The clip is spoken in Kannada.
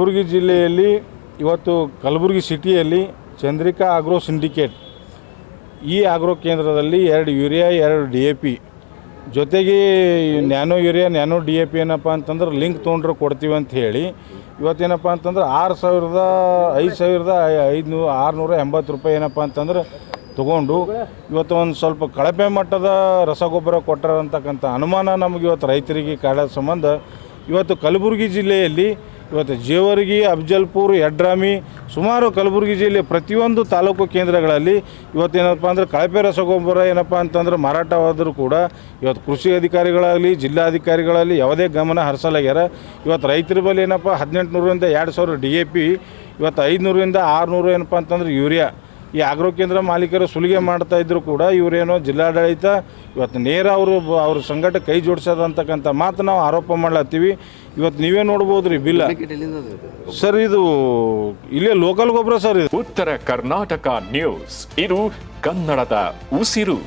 ಕಲಬುರಗಿ ಜಿಲ್ಲೆಯಲ್ಲಿ ಇವತ್ತು ಕಲಬುರಗಿ ಸಿಟಿಯಲ್ಲಿ ಚಂದ್ರಿಕಾ ಆಗ್ರೋ ಸಿಂಡಿಕೇಟ್ ಈ ಆಗ್ರೋ ಕೇಂದ್ರದಲ್ಲಿ 2 ಯೂರಿಯಾ 2 DAP ಜೊತೆಗೆ ನ್ಯಾನೋ ಯೂರಿಯಾ ನ್ಯಾನೋ DAP ಏನಪ್ಪ ಅಂತಂದ್ರೆ ಲಿಂಕ್ ತೊಗೊಂಡ್ರೆ ಕೊಡ್ತೀವಿ ಅಂತ ಹೇಳಿ ಇವತ್ತೇನಪ್ಪ ಅಂತಂದ್ರೆ 6,680 ರೂಪಾಯಿ ಏನಪ್ಪ ಅಂತಂದ್ರೆ ತೊಗೊಂಡು ಇವತ್ತು ಒಂದು ಸ್ವಲ್ಪ ಕಳಪೆ ಮಟ್ಟದ ರಸಗೊಬ್ಬರ ಕೊಟ್ಟರಂತಕ್ಕಂಥ ಅನುಮಾನ ನಮಗೆ ಇವತ್ತು ರೈತರಿಗೆ ಕಾಡೋ ಸಂಬಂಧ ಇವತ್ತು ಕಲಬುರಗಿ ಜಿಲ್ಲೆಯಲ್ಲಿ ಇವತ್ತು ಜೇವರ್ಗಿ ಅಫಜಲ್ಪುರ ಯಡ್ರಾಮಿ ಸುಮಾರು ಕಲಬುರಗಿ ಜಿಲ್ಲೆ ಪ್ರತಿಯೊಂದು ತಾಲೂಕು ಕೇಂದ್ರಗಳಲ್ಲಿ ಇವತ್ತೇನಪ್ಪ ಅಂದ್ರೆ ಕಳಪೆ ರಸಗೊಬ್ಬರ ಏನಪ್ಪ ಅಂತಂದ್ರೆ ಮಾರಾಟವಾದರೂ ಕೂಡ ಇವತ್ತು ಕೃಷಿ ಅಧಿಕಾರಿಗಳಾಗಲಿ ಜಿಲ್ಲಾಧಿಕಾರಿಗಳಲ್ಲಿ ಯಾವುದೇ ಗಮನ ಹರಿಸಲಾಗ್ಯಾರ. ಇವತ್ತು ರೈತರ ಬಳಿ ಏನಪ್ಪ 1800ರಿಂದ 2000 DAP ಇವತ್ತು 500ರಿಂದ 600 ಏನಪ್ಪ ಅಂತಂದ್ರೆ ಯೂರಿಯಾ ಈ ಆಗ್ರೋ ಕೇಂದ್ರ ಮಾಲೀಕರು ಸುಲಿಗೆ ಮಾಡ್ತಾಯಿದ್ರು ಕೂಡ ಇವರೇನೋ ಜಿಲ್ಲಾಡಳಿತ ಇವತ್ತು ನೇರ ಅವ್ರ ಸಂಘಟ ಕೈ ಜೋಡಿಸೋದಂತಕ್ಕಂಥ ಮಾತು ನಾವು ಆರೋಪ ಮಾಡ್ಲತ್ತೀವಿ. ಇವತ್ತು ನೀವೇ ನೋಡ್ಬೋದು ರೀ ಬಿಲ್ಲ ಸರ್, ಇದು ಇಲ್ಲೇ ಲೋಕಲ್ ಗೊಬ್ಬರ ಸರ್. ಇದು ಉತ್ತರ ಕರ್ನಾಟಕ ನ್ಯೂಸ್, ಇದು ಕನ್ನಡದ ಉಸಿರು.